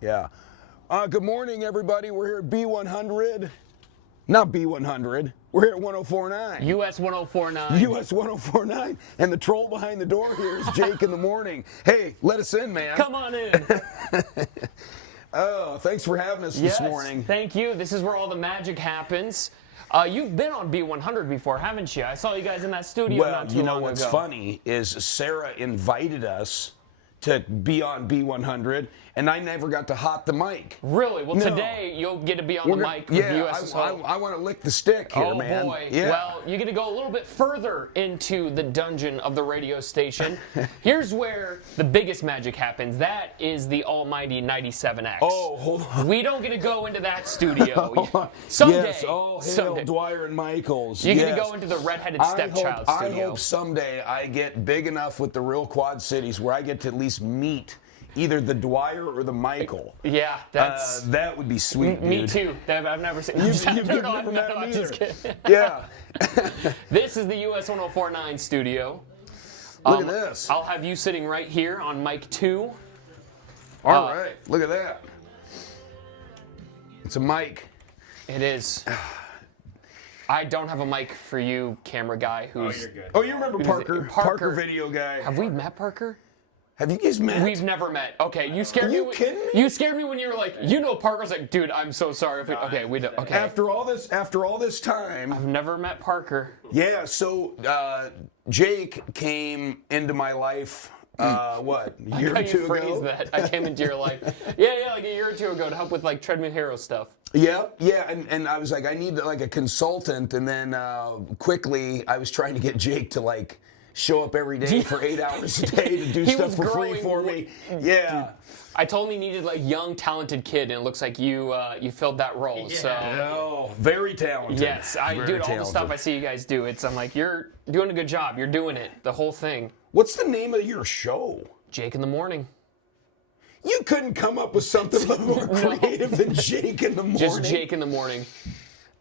Yeah. Good morning, everybody. We're here at B100. Not B100. We're here at 1049. US 1049. US 1049. And the troll behind the door here is Jake in the morning. Hey, let us in, man. Come on in. Oh, thanks for having us this morning. Thank you. This is where all the magic happens. You've been on B100 before, haven't you? I saw you guys in that studio not too long ago. Well, you know what's funny is Sarah invited us to be on B100, and I never got to hot the mic. Really? Well, today you'll get to be on the mic with USSO. I want to lick the stick here, man. Oh, boy. Yeah. Well, you're going to go a little bit further into the dungeon of the radio station. Here's where the biggest magic happens. That is the almighty 97X. Oh, hold on. We don't get to go into that studio. Someday. Yes, hail someday. Dwyer and Michaels. You're going to go into the redheaded stepchild studio. I hope someday I get big enough with the real Quad Cities where I get to at least meet either the Dwyer or the Michael. Yeah, that's that would be sweet, dude. Me too. I've never seen. You've never met him either. Just kidding. Yeah. This is the US 1049 studio. Look at this. I'll have you sitting right here on mic 2. All right. Look at that. It's a mic. It is. I don't have a mic for you, camera guy. Who's? Oh, you're good. Oh, you remember Parker? Parker video guy. Have we met Parker? Have you guys met? We've never met. Okay, you scared me. Are you kidding me? You scared me when you were like, you know, Parker's like, dude, I'm so sorry. Okay, we don't. Okay. After all this time. I've never met Parker. Yeah. So Jake came into my life. What? A year or two ago? That. I came into your life. Yeah, like a year or two ago to help with like Treadmill Hero stuff. Yeah, and I was like, I need like a consultant, and then quickly I was trying to get Jake to like show up every day for 8 hours a day to do stuff for free for me. Yeah. Dude, I told him he needed like young, talented kid, and it looks like you filled that role. Yeah. So. Oh, very talented. Yes, all the stuff I see you guys do. I'm like, you're doing a good job. You're doing it, the whole thing. What's the name of your show? Jake in the Morning. You couldn't come up with something a little more creative than Jake in the Morning. Just Jake in the Morning.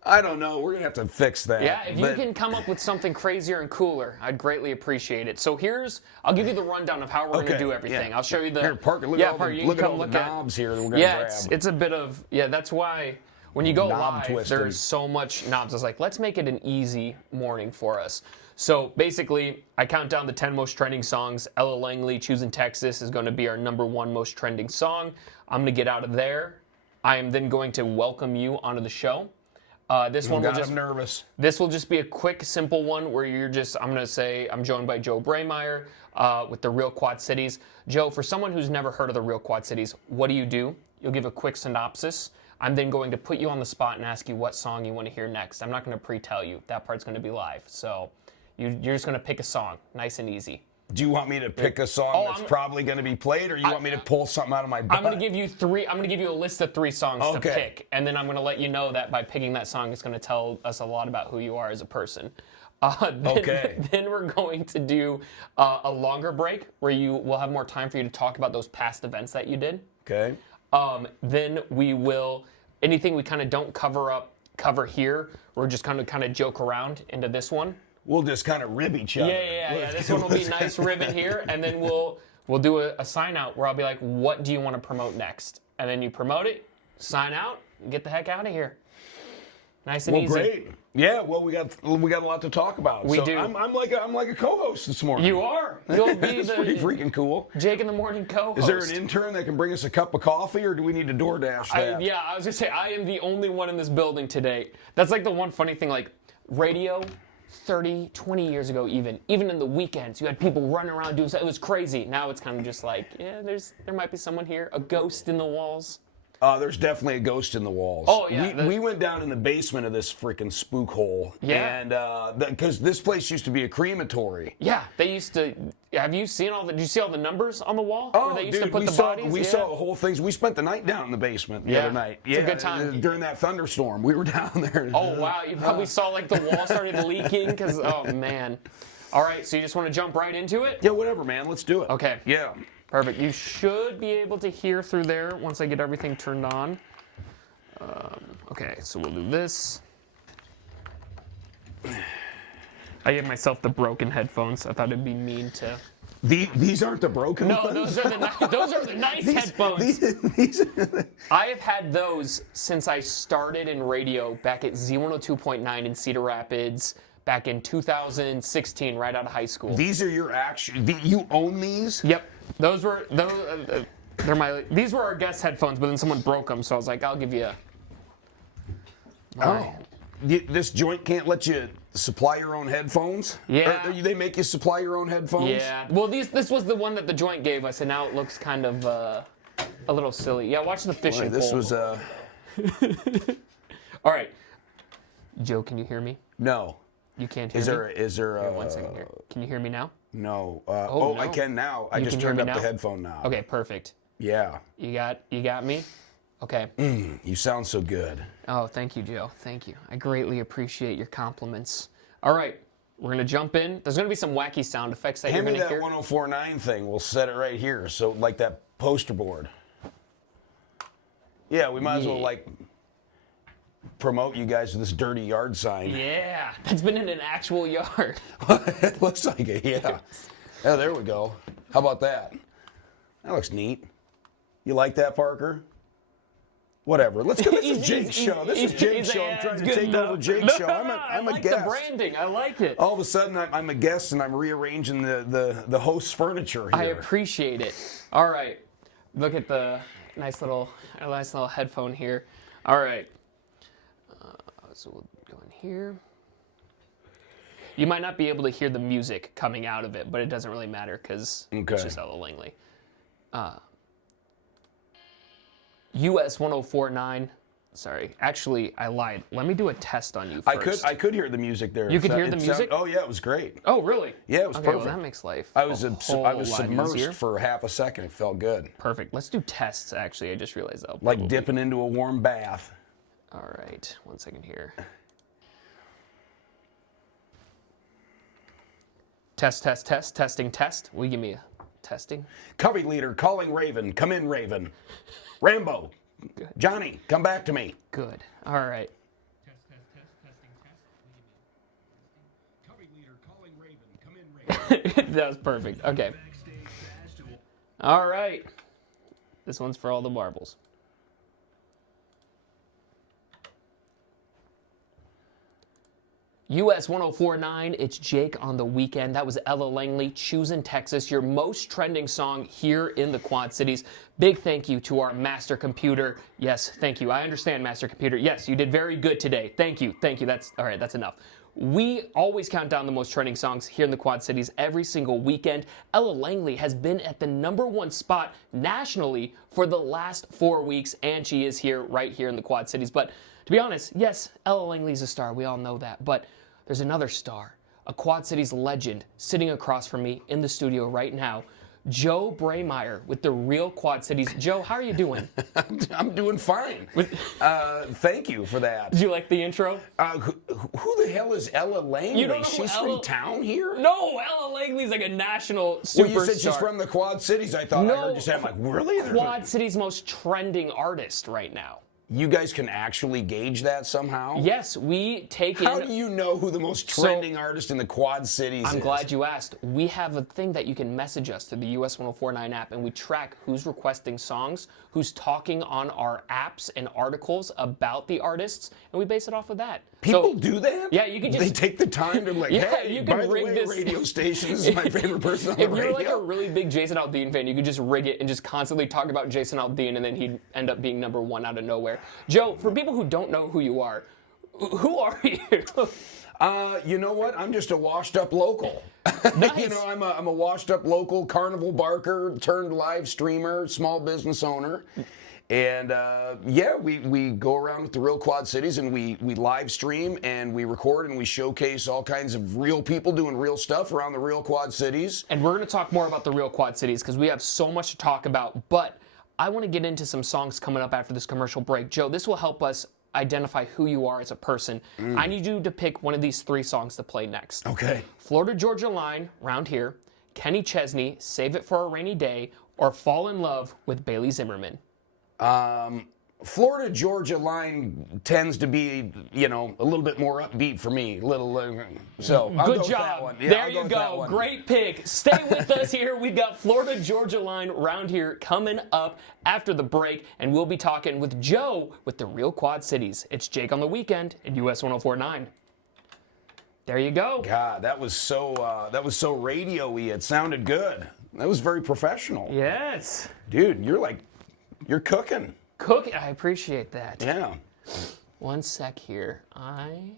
I don't know. We're gonna have to fix that. Yeah, if you can come up with something crazier and cooler, I'd greatly appreciate it. So I'll give you the rundown of how we're gonna do everything. Yeah. I'll show you the. Here, Parker, look at all the knobs here that we're gonna grab. It's a bit of that's why when you go Knob live, twisting. there's so much knobs. It's like let's make it an easy morning for us. So basically, I count down the 10 most trending songs. Ella Langley, Choosing Texas, is going to be our #1 most trending song. I'm going to get out of there. I am then going to welcome you onto the show. This one will just. I'm nervous. This will just be a quick, simple one where I'm going to say I'm joined by Joe Braymeyer with the Real Quad Cities. Joe, for someone who's never heard of the Real Quad Cities, what do? You'll give a quick synopsis. I'm then going to put you on the spot and ask you what song you want to hear next. I'm not going to pre-tell you. That part's going to be live. So. You're just going to pick a song, nice and easy. Do you want me to pick a song that's probably going to be played, or you want me to pull something out of my butt? I'm going to give you a list of 3 songs to pick, and then I'm going to let you know that by picking that song, it's going to tell us a lot about who you are as a person. Then we're going to do a longer break where we'll have more time for you to talk about those past events that you did. Okay. Then we will anything we kind of don't cover here. We're just kind of joke around into this one. We'll just kind of rib each other. Yeah. This one will be nice ribbon here, and then we'll do a sign out where I'll be like, "What do you want to promote next?" And then you promote it, sign out, and get the heck out of here. Nice and easy. Great. Yeah. Well, we got a lot to talk about. We do. I'm like a co-host this morning. You are. You'll be It's pretty freaking cool. Jake in the Morning co-host. Is there an intern that can bring us a cup of coffee, or do we need to DoorDash that? I was gonna say I am the only one in this building today. That's like the one funny thing, like radio. 30, 20 years ago even in the weekends, you had people running around doing stuff. It was crazy. Now it's kind of just like, there might be someone here, a ghost in the walls. There's definitely a ghost in the walls. Oh, yeah. We went down in the basement of this freaking spook hole. Yeah. And because this place used to be a crematory. Yeah, they used to. Have you seen did you see all the numbers on the wall? Oh, where they used dude, to put we the saw, bodies? we saw the whole thing. We spent the night down in the basement the other night. It's a good time. During that thunderstorm, we were down there. Oh, wow. You probably saw like the wall started leaking because, oh, man. All right, so you just want to jump right into it? Yeah, whatever, man. Let's do it. Okay. Yeah. Perfect. You should be able to hear through there once I get everything turned on. Okay, so we'll do this. I gave myself the broken headphones. I thought it'd be mean to These aren't the broken No, ones? those are the nice headphones. I have had those since I started in radio back at Z102.9 in Cedar Rapids back in 2016, right out of high school. These are your actual. You own these? Yep, those were those. They're my. These were our guest headphones, but then someone broke them, so I was like, I'll give you. Oh, this joint can't let you supply your own headphones? Yeah. Or they make you supply your own headphones? Yeah. Well, this was the one that the joint gave us, and now it looks kind of a little silly. Yeah, watch the fishing Boy, this pole. was All right, Joe, can you hear me? No. You can't hear me. Is there? Here, 1 second here. Can you hear me now? No. no. I can now. I You just can hear turned me up the now? headphone knob. Okay, perfect. Yeah. You got me? Okay. You sound so good. Oh, thank you, Joe. Thank you. I greatly appreciate your compliments. All right, we're gonna jump in. There's gonna be some wacky sound effects that Hand you're me gonna that hear. 1049 thing. We'll set it right here. So like that poster board. Yeah, we might as well Yeah. like promote you guys with this dirty yard sign. Yeah, that's been in an actual yard. It looks like it, yeah. Oh, there we go. How about that? That looks neat. You like that, Parker? Whatever. Let's go. This is Jake's show. This is Jake's show. I'm trying to take over Jake's show. I'm a like guest. the branding. I like it. All of a sudden, I'm a guest and I'm rearranging the host's furniture here. I appreciate it. All right, look at the nice little headphone here. All right, so we'll go in here. You might not be able to hear the music coming out of it, but it doesn't really matter because it's just Ella Langley. US 1049. Sorry, actually, I lied. Let me do a test on you first. I could hear the music there. You could hear the music? Oh yeah, it was great. Oh, really? Yeah, it was okay, perfect. Well, that makes life. I was a whole lot submersed easier. for half a second. It felt good. Perfect. Let's do tests. Actually, I just realized that. Like dipping into a warm bath. All right, 1 second here. Testing, test. Will you give me a testing? Covey leader calling Raven. Come in, Raven. Rambo. Good. Johnny, come back to me. Good. All right. Testing, Covey leader calling Raven. Come in, Raven. That was perfect. Okay. All right. This one's for all the marbles. US 1049, it's Jake on the weekend. That was Ella Langley, Choosing Texas, your most trending song here in the Quad Cities. Big thank you to our master computer. Yes, thank you. I understand, master computer. Yes, you did very good today. Thank you. Thank you. That's all right. That's enough. We always count down the most trending songs here in the Quad Cities every single weekend. Ella Langley has been at the #1 spot nationally for the last 4 weeks, and she is here right here in the Quad Cities. But to be honest, yes, Ella Langley's a star. We all know that. But there's another star, a Quad Cities legend, sitting across from me in the studio right now, Joe Braymeyer with the Real Quad Cities. Joe, how are you doing? I'm doing fine. Thank you for that. Did you like the intro? Who the hell is Ella Langley? You don't know who She's Ella- from town here? No, Ella Langley's like a national superstar. Well, you said she's from the Quad Cities. I thought I heard you say. I'm like, really? Quad Cities' most trending artist right now. You guys can actually gauge that somehow? Yes, we take How in... do you know who the most trending artist in the Quad Cities is? I'm glad you asked. We have a thing that you can message us through the US 1049 app, and we track who's requesting songs, who's talking on our apps and articles about the artists, and we base it off of that. People do that? Yeah, you can just... They take the time to like, Yeah, hey, you can by the rig way, this- radio station, this is my favorite person on the If you're radio. like a really big Jason Aldean fan, you could just rig it and just constantly talk about Jason Aldean, and then he'd end up being #1 out of nowhere. Joe, for people who don't know who you are, who are you? You know what? I'm just a washed-up local. Nice. You know, I'm a washed-up local carnival barker turned live streamer, small business owner. And yeah, we go around with the Real Quad Cities and we live stream and we record and we showcase all kinds of real people doing real stuff around the Real Quad Cities. And we're going to talk more about the Real Quad Cities because we have so much to talk about. But I want to get into some songs coming up after this commercial break. Joe, this will help us identify who you are as a person. I need you to pick one of these 3 songs to play next. Okay. Florida Georgia Line, Round Here, Kenny Chesney, Save It for a Rainy Day, or Fall in Love with Bailey Zimmerman. Florida Georgia line tends to be, a little bit more upbeat for me. So I'll Good go with that job. one. Yeah, there I'll you with that go. one. Great pick. Stay with us here. We've got Florida Georgia line round here coming up after the break, and we'll be talking with Joe with the Real Quad Cities. It's Jake on the Weekend at US 104.9. There you go. God, that was so radio-y. It sounded good. That was very professional. Yes. Dude, you're cooking. Cook. I appreciate that. Yeah. One sec here. I'm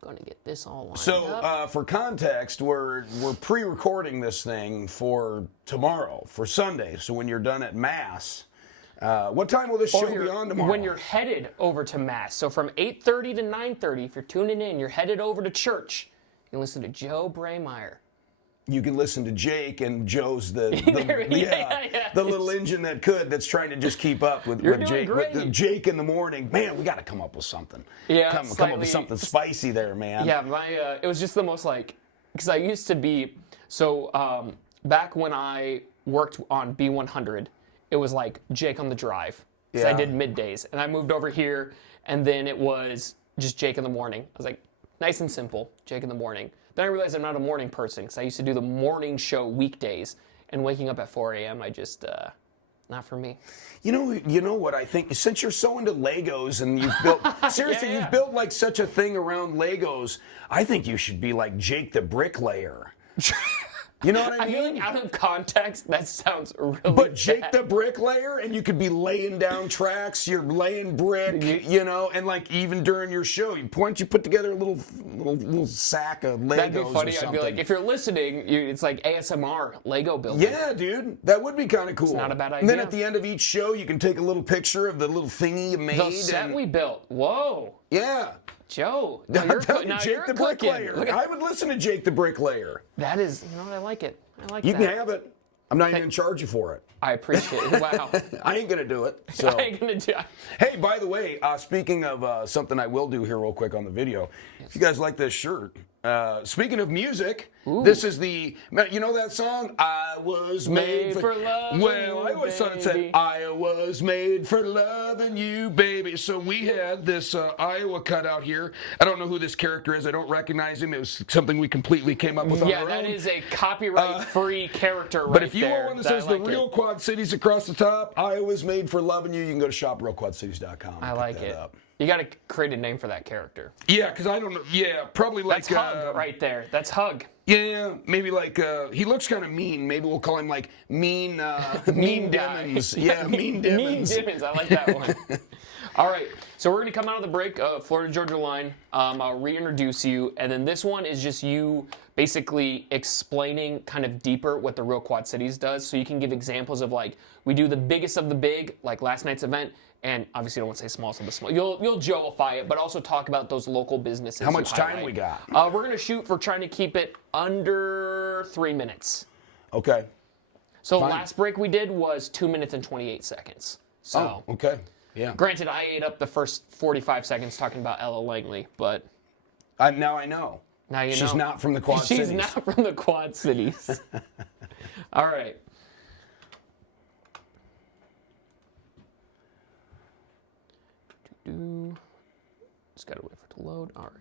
going to get this all lined So, up. for context, we're pre-recording this thing for tomorrow, for Sunday. So when you're done at Mass, what time will this show be on tomorrow? When you're headed over to Mass. So from 8:30 to 9:30, if you're tuning in, you're headed over to church. You can listen to Joe Braymeyer. You can listen to Jake, and Joe's the Yeah. little engine that's trying to just keep up with You're doing Jake. great. With Jake in the morning. Man, we got to come up with something. Yeah, come up slightly- with something spicy there, man. Yeah, it was just the most because I used to be, back when I worked on B100, it was like Jake on the Drive. Because I Yeah. did middays. And I moved over here, and then it was just Jake in the morning. I was like, nice and simple, Jake in the morning. Then I realized I'm not a morning person, because I used to do the morning show weekdays, and waking up at 4 a.m., I just, not for me. You know what I think? Since you're so into Legos and you've built seriously, Yeah. you've built like such a thing around Legos. I think you should be like Jake the Bricklayer. You know what I I feel mean? like out of context, that sounds really But Jake bad. the Bricklayer, and you could be laying down tracks, you're laying brick, and like even during your show, why don't you put together a little sack of Legos That'd be funny. or I'd something? be like, if you're listening, it's like ASMR Lego building. Yeah, dude, that would be kind of cool. It's not a bad And then idea. at the end of each show, you can take a little picture of the little thingy you made. The set we built. Whoa, Yeah. Joe. I'm Now telling you, now Jake you're the cooking. Bricklayer. Look at, I would listen to Jake the Bricklayer. that is, I like it. I like You that. can have it. I'm not even going to charge you for it. I appreciate it. Wow. I ain't going to do it. So. I ain't gonna do. Hey, by the way, speaking of something I will do here real quick on the video, if you guys like this shirt, speaking of music, this is you know that song, I was made for loving Well, I you, always thought it said, baby. I was made for loving you, baby. So we had this Iowa cutout here. I don't know who this character is. I don't recognize him. It was something we completely came up with on Yeah, our that own. is a copyright-free character right But if you there. want one that I says the like real it. Quad Cities across the top, Iowa's made for loving you, you can go to shoprealquadcities.com. I like it. Up. You got to create a name for that character. Yeah, because I don't know. Yeah, probably like. That's Hug right there. That's Hug. Yeah, maybe like he looks kind of mean. Maybe we'll call him like Mean Mean guy. Dimmons. Yeah, Mean Mean Dimmons. Dimmons. I like that one. All right, so we're going to come out of the break, Florida Georgia line. I'll reintroduce you, and then this one is just you basically explaining kind of deeper what the Real Quad Cities does. So you can give examples of like, we do the biggest of the big, like last night's event, and obviously don't want to say smallest of the small. You'll Joe-ify it, but also talk about those local businesses. How much you time highlight. we got? We're going to shoot for trying to keep it under 3 minutes. Okay. So Fine. last break we did was 2 minutes and 28 seconds. So. Oh, okay. Yeah. Granted, I ate up the first 45 seconds talking about Ella Langley, but Now I know. now you know. She's not from the Quad She's Cities. not from the Quad Cities. All right. Just gotta wait for it to load. All right.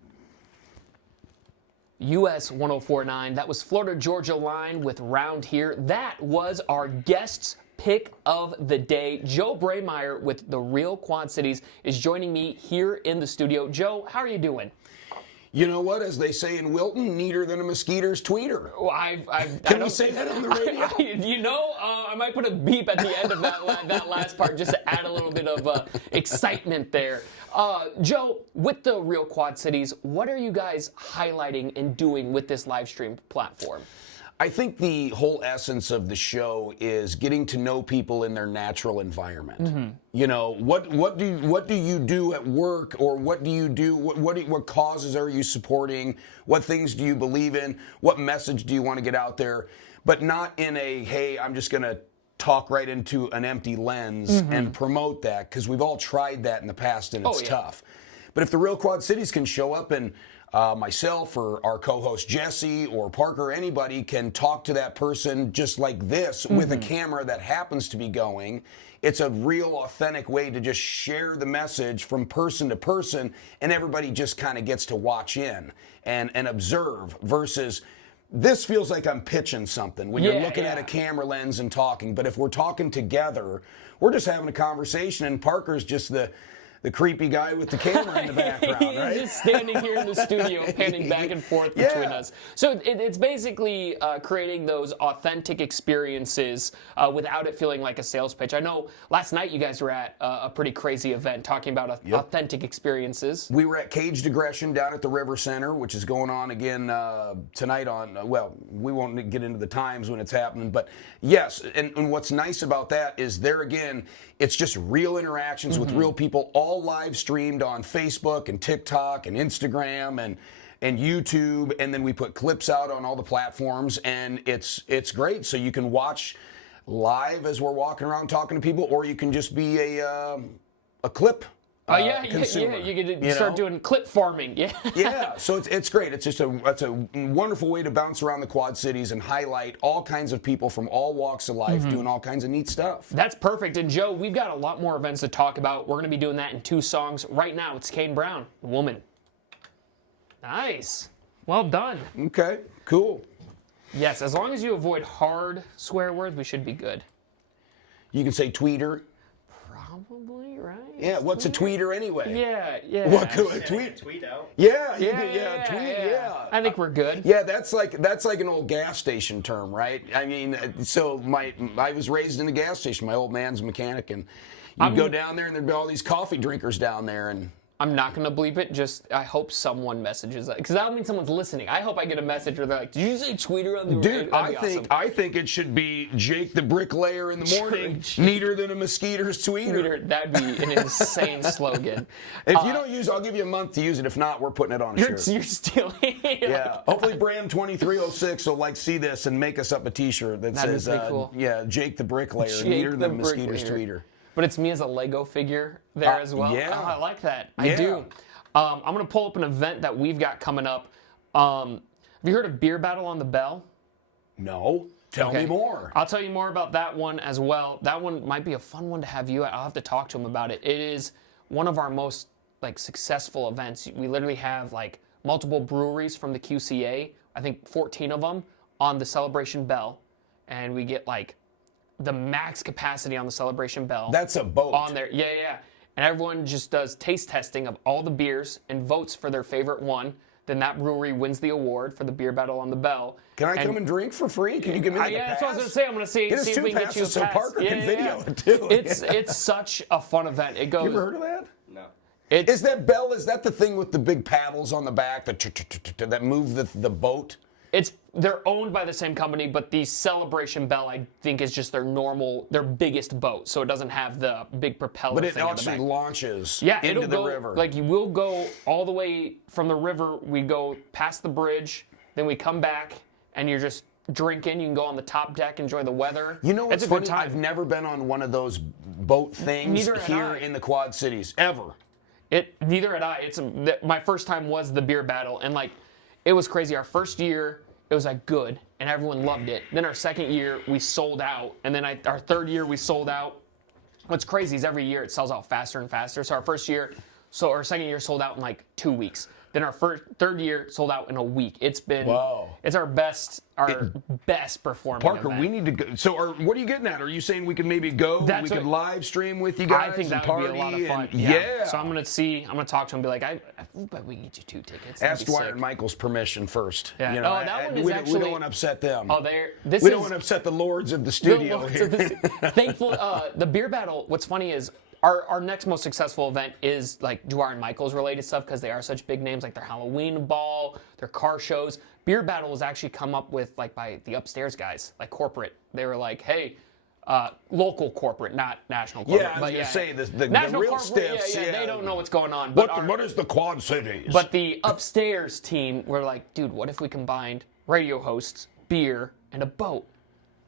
US 1049. That was Florida Georgia line with Round Here. That was our guest's pick of the day. Joe Braymeyer with the Real Quad Cities is joining me here in the studio. Joe, how are you doing? You know what? As they say in Wilton, neater than a mosquito's tweeter. Well, Can we say that on the radio? I might put a beep at the end of that last part just to add a little bit of excitement there. Joe, with the Real Quad Cities, what are you guys highlighting and doing with this live stream platform? I think the whole essence of the show is getting to know people in their natural environment. Mm-hmm. You know, what do you do at work, or what do you do? What causes are you supporting? What things do you believe in? What message do you want to get out there? But not in a, hey, I'm just going to talk right into an empty lens and promote that, because we've all tried that in the past and it's yeah. tough. But if the Real Quad Cities can show up and myself or our co-host Jesse or Parker, anybody can talk to that person just like this with a camera that happens to be going. It's a real authentic way to just share the message from person to person, and everybody just kind of gets to watch in and observe versus this feels like I'm pitching something when you're looking at a camera lens and talking. But if we're talking together, we're just having a conversation, and Parker's just the creepy guy with the camera in the background, right? He's just standing here in the studio, panning back and forth between us. So it's basically creating those authentic experiences without it feeling like a sales pitch. I know last night you guys were at a pretty crazy event talking about authentic experiences. We were at Caged Aggression down at the River Center, which is going on again tonight on, well, we won't get into the times when it's happening, but yes, and what's nice about that is there again, it's just real interactions with real people, all live streamed on Facebook and TikTok and Instagram and YouTube, and then we put clips out on all the platforms, and it's great. So you can watch live as we're walking around talking to people, or you can just be a clip. Consumer, you could start doing clip farming. Yeah, so it's great. It's a wonderful way to bounce around the Quad Cities and highlight all kinds of people from all walks of life doing all kinds of neat stuff. That's perfect. And Joe, we've got a lot more events to talk about. We're going to be doing that in 2 songs. Right now, it's Kane Brown, Woman. Nice. Well done. Okay, cool. Yes, as long as you avoid hard swear words, we should be good. You can say tweeter. Probably, right? Yeah, what's a tweeter anyway? Yeah. What could a tweet? Tweet out. Yeah, tweet. I think we're good. Yeah, that's like an old gas station term, right? I mean, so I was raised in a gas station. My old man's a mechanic, and you'd go down there, and there'd be all these coffee drinkers down there, and I'm not going to bleep it. Just, I hope someone messages that. Because that'll mean someone's listening. I hope I get a message where they're like, did you say tweeter on the Dude, awesome. I think it should be Jake the Bricklayer in the morning, neater than a mosquito's tweeter. That'd be an insane slogan. If you don't use I'll give you a month to use it. If not, we're putting it on a shirt. You're stealing. Yeah. Hopefully Brand 2306 will see this and make us up a t-shirt that says, cool. Jake the Bricklayer, Jake neater the than a mosquito's Bricklayer. tweeter. But it's me as a Lego figure there as well. Yeah. Oh, I like that. I do. I'm going to pull up an event that we've got coming up. Have you heard of Beer Battle on the Bell? No. Tell me more. I'll tell you more about that one as well. That one might be a fun one to have you at. I'll have to talk to him about it. It is one of our most successful events. We literally have multiple breweries from the QCA, I think 14 of them, on the Celebration Bell. And we get the max capacity on the Celebration Bell. That's a boat. On there. Yeah. And everyone just does taste testing of all the beers and votes for their favorite one. Then that brewery wins the award for the Beer Battle on the Bell. Can I come and drink for free? Can you give me a pass? That's what I was going to say. I'm going to see if we can get you a pass. So Parker can video it too. It's such a fun event. It goes. You ever heard of that? No. Is that bell? Is that the thing with the big paddles on the back that move the boat? They're owned by the same company, but the Celebration Bell, I think, is just their biggest boat, so it doesn't have the big propeller. But it thing on the actually back. launches into the river. You will go all the way from the river. We go past the bridge, then we come back, and you're just drinking. You can go on the top deck, enjoy the weather. You know what's it's a funny? good time. I've never been on one of those boat things Neither had here I. in the Quad Cities ever. Neither had I. My first time was the Beer Battle, and it was crazy. Our first year, it was good, and everyone loved it. Then our second year, we sold out, and then our third year, we sold out. What's crazy is every year it sells out faster and faster. So our second year sold out in 2 weeks. Then our third year sold out in a week. It's our best performing Parker, event. we need to go. So what are you getting at? Are you saying we can maybe go? We could live stream with you guys. I think that would be a lot of fun. Yeah. So I'm gonna talk to him and be like, I bet we can get you 2 tickets. Ask Dwyer and Michael's permission first. Yeah. That one is we actually. don't want to upset them. Oh, we don't want to upset the lords of the studio here. Thankfully, the Beer Battle. What's funny is our next most successful event is Dwyer and Michael's related stuff because they are such big names, their Halloween ball, their car shows. Beer Battle was actually come up with by the Upstairs guys, corporate. They were hey, local corporate, not national corporate. Yeah, I was going to say the national real corporate, stiffs. Yeah, they don't know what's going on. What is the Quad Cities? But the Upstairs team were dude, what if we combined radio hosts, beer, and a boat?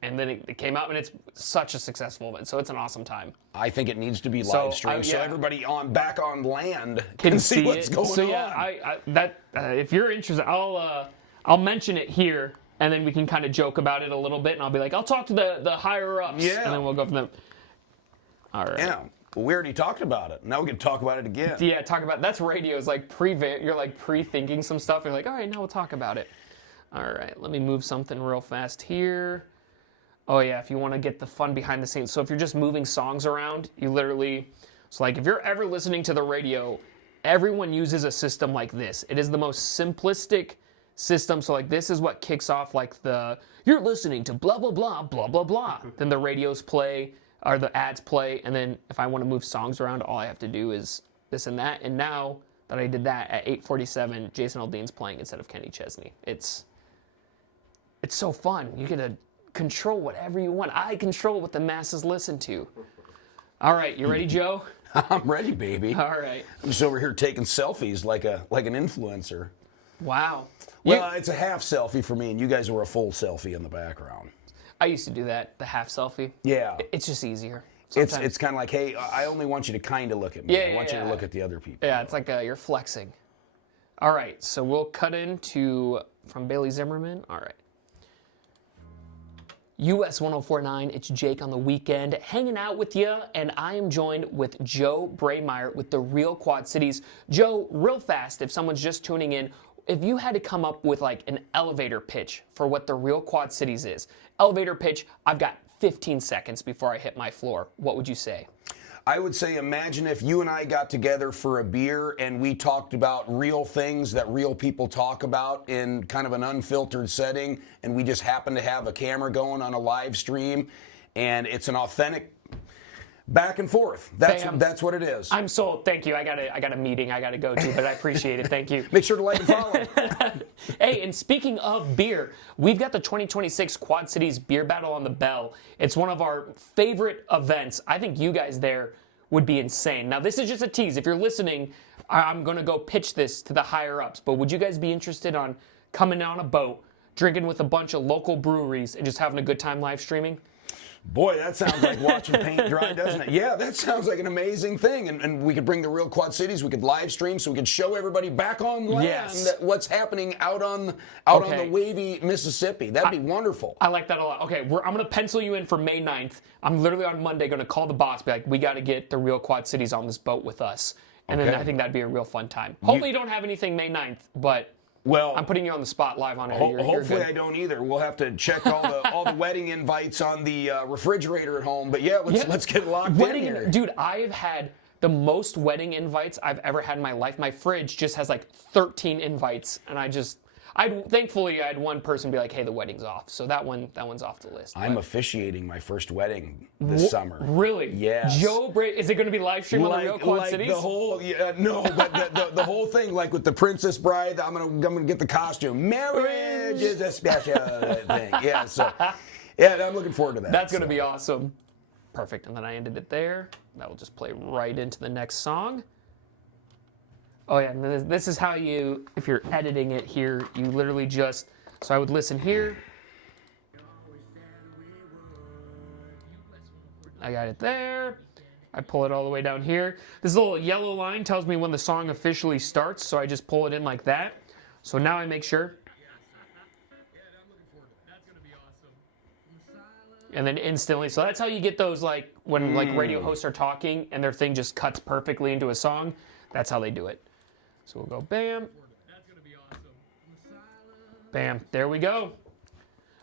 and then it came out, and it's such a successful event. So it's an awesome time. I think it needs to be So, live streamed so yeah. everybody back on land can see what's going so on. yeah, if you're interested, I'll mention it here, and then we can kind of joke about it a little bit, and I'll be like, I'll talk to the higher ups, Yeah. and then we'll go from them. All right. Yeah. Well, we already talked about it. Now we can talk about it again. Yeah, talk about that's radio. Is like you're like pre-thinking some stuff. You're like, all right, now we'll talk about it. All right, let me move something real fast here. Oh yeah, if you want to get the fun behind the scenes. So if you're just moving songs around, you literally, so like if you're ever listening to the radio, everyone uses a system like this. It is the most simplistic system. So like this is what kicks off like you're listening to blah blah blah blah blah blah. Then the radios play or the ads play, and then if I want to move songs around, all I have to do is this and that. And now that I did that at 8:47, Jason Aldean's playing instead of Kenny Chesney. It's so fun. You get to control whatever you want. I control what the masses listen to. All right, you ready, Joe? I'm ready, baby. All right. I'm just over here taking selfies like an influencer. Wow. Well, it's a half selfie for me, and you guys were a full selfie in the background. I used to do that, the half selfie. Yeah. It's just easier. It's kind of like, hey, I only want you to kind of look at me. Yeah, I want you yeah. to look at the other people. Yeah, it's like you're flexing. All right, so we'll cut into from Bailey Zimmerman. All right. US 1049, it's Jake on the weekend, hanging out with you, and I am joined with Joe Braymeyer with the Real Quad Cities. Joe, real fast, if someone's just tuning in, if you had to come up with like an elevator pitch for what the Real Quad Cities is, elevator pitch, I've got 15 seconds before I hit my floor, what would you say? I would say, imagine if you and I got together for a beer and we talked about real things that real people talk about in kind of an unfiltered setting, and we just happen to have a camera going on a live stream, and it's an authentic back and forth. That's what it is. I'm sold. Thank you. I got a meeting I got to go to, but I appreciate it. Thank you. Make sure to like and follow. Hey, and speaking of beer, we've got the 2026 Quad Cities Beer Battle on the Bell. It's one of our favorite events. I think you guys there would be insane. Now, this is just a tease. If you're listening, I'm going to go pitch this to the higher ups, but would you guys be interested on coming on a boat, drinking with a bunch of local breweries, and just having a good time live streaming? Boy, that sounds like watching paint dry, doesn't it? Yeah, that sounds like an amazing thing. And we could bring the Real Quad Cities. We could live stream, so we could show everybody back on land what's happening out on the wavy Mississippi. That'd be wonderful. I like that a lot. Okay, I'm going to pencil you in for May 9th. I'm literally on Monday going to call the boss, be like, we got to get the Real Quad Cities on this boat with us. And then I think that'd be a real fun time. Hopefully you don't have anything May 9th, but... Well, I'm putting you on the spot live on air. Hopefully I don't either. We'll have to check all the wedding invites on the refrigerator at home. But let's get locked in here. Dude, I have had the most wedding invites I've ever had in my life. My fridge just has like 13 invites, and thankfully I had one person be like, "Hey, the wedding's off," so that one's off the list. I'm officiating my first wedding this summer. Really? Yes. Joe Bray, is it going to be live stream on the Real Quad Cities? The whole but the whole thing, like with the Princess Bride, I'm gonna get the costume. Marriage is a special thing. Yeah. So I'm looking forward to that. That's gonna be awesome. Perfect. And then I ended it there. That will just play right into the next song. Oh yeah, and this is how if you're editing it here, you literally just, so I would listen here. I got it there. I pull it all the way down here. This little yellow line tells me when the song officially starts, so I just pull it in like that. So now I make sure. And then instantly, so that's how you get those, like, when like radio hosts are talking and their thing just cuts perfectly into a song. That's how they do it. So we'll go bam. Bam. There we go.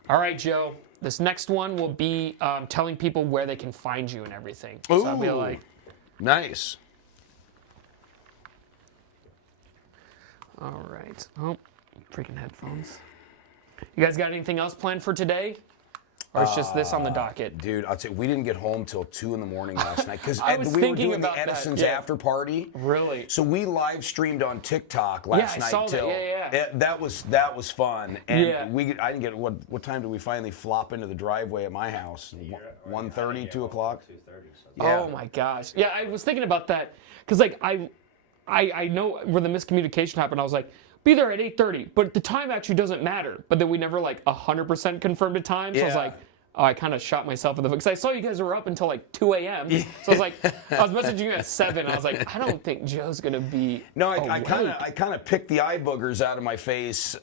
All right, Joe. This next one will be telling people where they can find you and everything. Ooh, so I'll be like, nice. All right. Oh, freaking headphones. You guys got anything else planned for today? Or it's just this on the docket? Dude, I'll tell you, we didn't get home till 2 in the morning last night because I was we were thinking doing the about that, Edison's yeah. after party. Really? So we live streamed on TikTok last Yeah, I night saw that. till Yeah. that was fun. And Yeah. I didn't get what time did we finally flop into the driveway at my house? 1:30, 2 o'clock. 2:30. So. Yeah. Oh my gosh. Yeah, I was thinking about that because like I know where the miscommunication happened. I was like, be there at 8:30, but the time actually doesn't matter. But then we never like 100% confirmed a time. So I was Yeah. like, Oh, I kind of shot myself in the foot because I saw you guys were up until like 2 a.m. So I was like, I was messaging you at 7. I was like, I don't think Joe's gonna be. No, I awake. kind of picked the eye boogers out of my face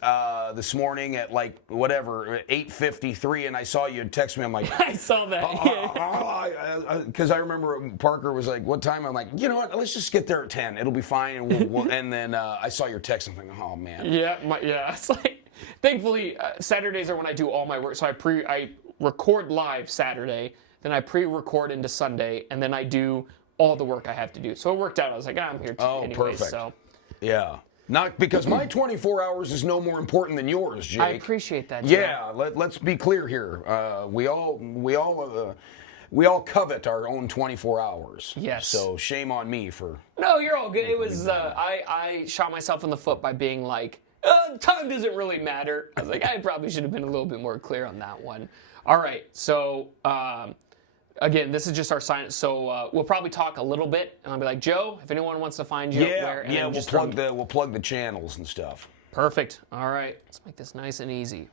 this morning at like whatever 8:53, and I saw you text me. I'm like, I saw that. because I remember Parker was like, "What time?" I'm like, you know what? Let's just get there at 10. It'll be fine. And, and then I saw your text. I'm thinking, oh man. Yeah, it's like, thankfully Saturdays are when I do all my work. So I record live Saturday, then I pre-record into Sunday, and then I do all the work I have to do. So it worked out. I was like, I'm here anyway. Perfect. So Yeah. Not because my 24 hours is no more important than yours, Jake. I appreciate that, Joe. Yeah, let's be clear here. We all covet our own 24 hours. Yes. So shame on me for. No, you're all good. It was I shot myself in the foot by being like, time doesn't really matter. I was like, I probably should have been a little bit more clear on that one. All right, so again, this is just our sign. So we'll probably talk a little bit, and I'll be like, Joe, if anyone wants to find you, where? And then we'll plug the channels and stuff. Perfect. All right, let's make this nice and easy.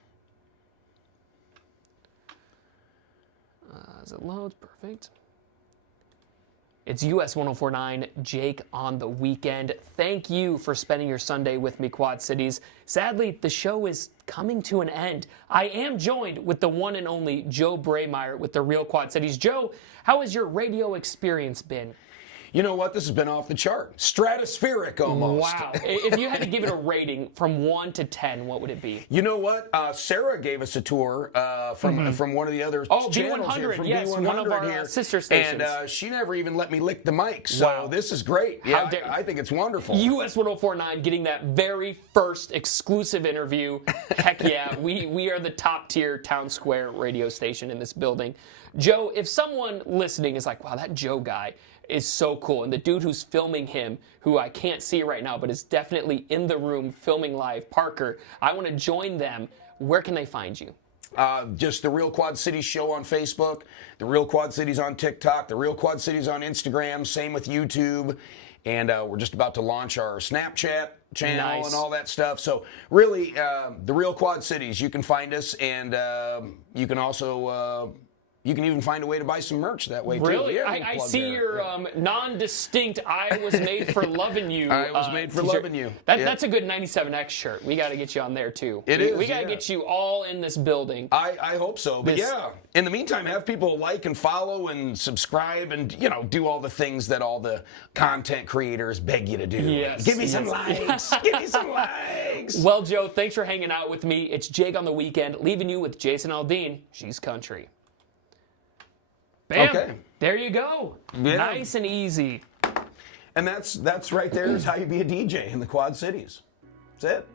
As it loads, perfect. It's US 1049, Jake on the weekend. Thank you for spending your Sunday with me, Quad Cities. Sadly, the show is coming to an end. I am joined with the one and only Joe Braymeyer with the Real Quad Cities. Joe, how has your radio experience been? You know what? This has been off the chart. Stratospheric almost. Wow. If you had to give it a rating from 1 to 10, what would it be? You know what? Sarah gave us a tour from one of the other channels here. B100, From yes, B100 one of our here. sister stations. And she never even let me lick the mic, so Wow. this is great. Yeah, dare- I think it's wonderful. US 1049 getting that very first exclusive interview. Heck yeah, we are the top tier town square radio station in this building. Joe, if someone listening is like, wow, that Joe guy is so cool, and the dude who's filming him, who I can't see right now, but is definitely in the room filming live, Parker, I want to join them. Where can they find you? Just the Real Quad Cities show on Facebook, the Real Quad Cities on TikTok, the Real Quad Cities on Instagram, same with YouTube, and we're just about to launch our Snapchat channel Nice. and all that stuff. So really, the Real Quad Cities, you can find us, and you can also you can even find a way to buy some merch that way too. Really? Yeah, I plug see there. your non-distinct "I was made for loving you." I was made for t-shirt. loving you. That's a good 97X shirt. We got to get you on there too. It is, We got to yeah. get you all in this building. I hope so. But yeah, in the meantime, have people like and follow and subscribe and, do all the things that all the content creators beg you to do. Yes, Give me some yes. likes. Give me some likes. Well, Joe, thanks for hanging out with me. It's Jake on the weekend, leaving you with Jason Aldean. She's country. Bam. Okay. There you go. Yeah. Nice and easy. And that's right there is how you be a DJ in the Quad Cities. That's it.